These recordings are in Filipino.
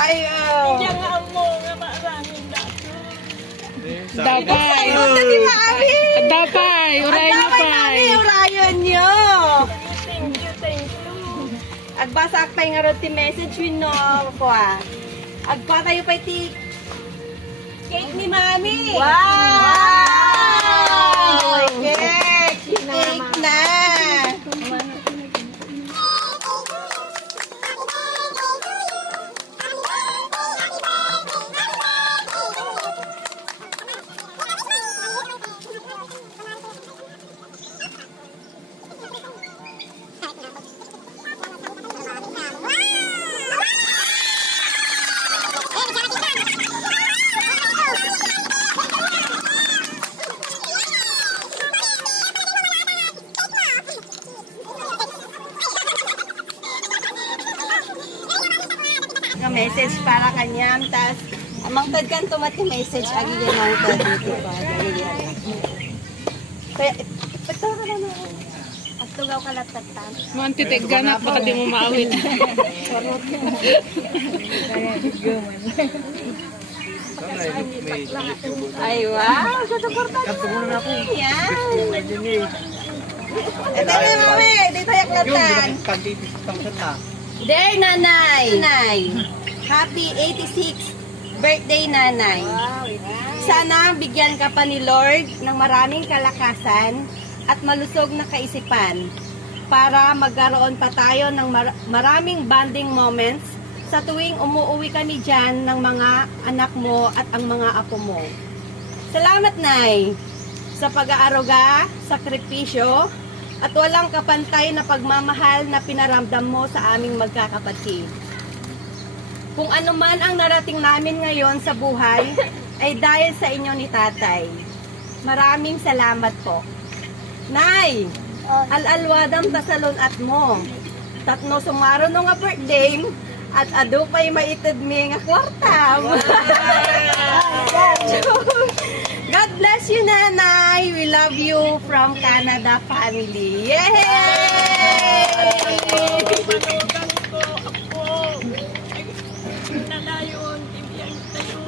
Ayaw. Diyan nga mo nga maraming dato. Dapay. Dapay. Uray na Damay pay. mami, urayon nyo. Thank you, thank you. Agbasak pa nga ron ti message win no ah. Agpa kayo pa ti cake ni mami. Wow! Cake! Cake na! Message para kanyam tas amang tad kan tumati message agi yan ang tad dito pa. Kaya ipatawa ka na. At tugaw ka latatan. Mga titigan at baka di mo maawit. Ay, wow! Susuporta na po. Yan. Ito na, mami. Dito yung latan. Dear Nanay. Nanay. Happy 86th birthday, Nanay. Sana bigyan ka pa ni Lord ng maraming kalakasan at malusog na kaisipan para magkaroon pa tayo ng mar- maraming bonding moments sa tuwing umuuwi kami dyan ng mga anak mo at ang mga apo mo. Salamat, Nay, sa pag-aaruga, sakripisyo, at walang kapantay na pagmamahal na pinaramdam mo sa aming magkakapatid. Kung ano man ang narating namin ngayon sa buhay, ay dahil sa inyo ni tatay. Maraming salamat po. Nay, alalwadam kasalon at mo. Tatno sumaro no nga birthday, at ado pa'y maitid mi nga kwarta. God bless you, Nanay. We love you from Canada family. Yay! Manugan ko ako. Ay, nanayon, ibiyang tayo,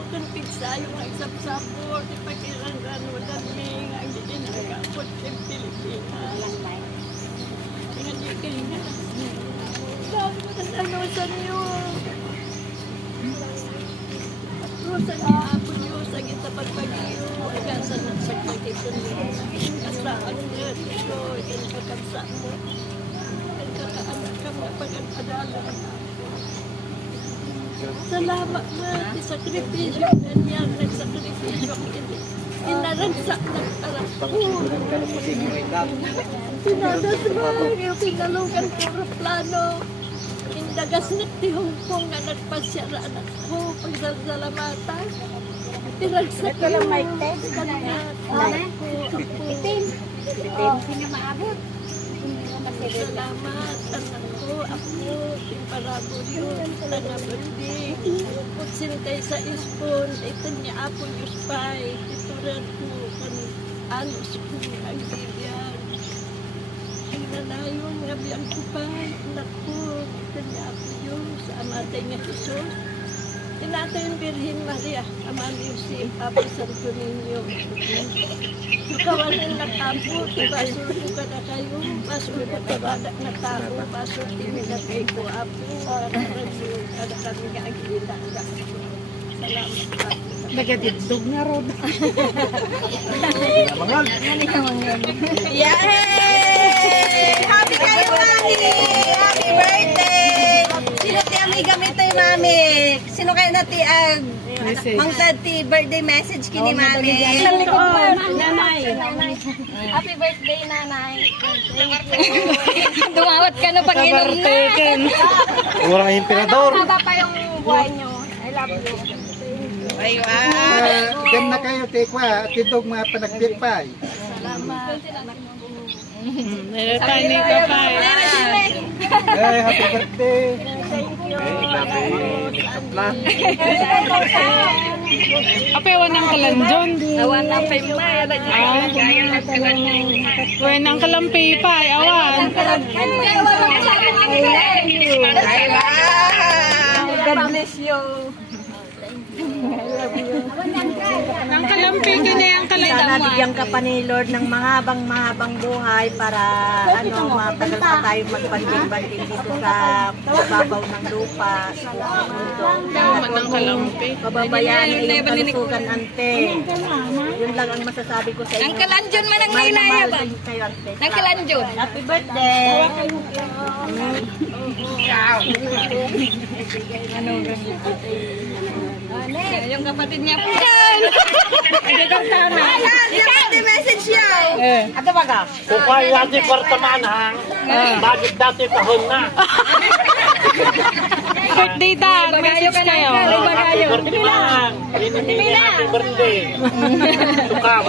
kan pigsa yung agsap-sapor, di pagkiranggan, wadan mi, nga ang di nagkapot ng Pilipinas. Kayo nga. Dami mo na sa niyo. Rosa niya ako niyo sa kita pagpagayo. Agasan ng sakit niyo. Asaan niyo ito, yung pagkabsa mo. Ang kakaanak ka mo pag-adala. Salamat na sa sakripisyo niya. Nagsakripisyo. Inaragsak ng anak ko. Tinadas mo yung tinalungan ko plano. Indagas na ti Hong Kong nga nagpasyara anak ko. Pagsasalamatan. Pinagsak test. Anak ko. Itim. Itim. Sino maabot? Salamat, anak ko, ako, timparabo yun, tanabandi, kutsintay sa ispon, ito niya apo yung spy, ituran ko, kan, anos ko, ang bibiyang. Ang nanayon, nga biyang ko pa, anak ko, ito niya apo yun, sa amatay nga Jesus. Tinatay yung Birhen Maria, Ama ni Yusip, Papa Santo Niño. Kawalan na tapo, basulto ka na kayo, basulto ka badak na tao, basulto mi na kayo ko, apo, rasul, kada kami nga ang kita. Salamat po. Nagatidog na ron. Yay! Happy Mami! Happy birthday! Mami? Sino kayo na ti ag Message. mangtad ti birthday message kini Mami? Nanay. Happy birthday, nanay. Dumawat ka na pag inom na. Kabarteken. Orang emperador. Haba pa yung buhay nyo. I love you. Ay, wow! Uh, Dem na kayo, tikwa, tindog mga panagpipay. Nilata ni Kapay. Hey, happy birthday. Apewan ng kalanjon. Awan pa yung maya, Ah. Wen ang kalampi pa, awan. God bless you. Ang kalampi ka na yung Sana kalampi. bigyan ka pa ni Lord ng mahabang mahabang buhay para ano matagal pa tayo magbanting-banting dito sa babaw ng lupa. Naman ng kalampi. Pababayaan na yung kalusugan, ante. Yun lang ang masasabi ko sa inyo. Ang kalanjon man ang Mahal na ninaya mahal ba? din kayo, ante. Ang kalanjon. Happy birthday! Yung kapatid niya po. Ikaw, message niya. Ato ba ka? Kukay dati kwartamanang, bakit dati tahon na? Birthday ta. Message kayo. Happy birthday man! Happy birthday! Sukam!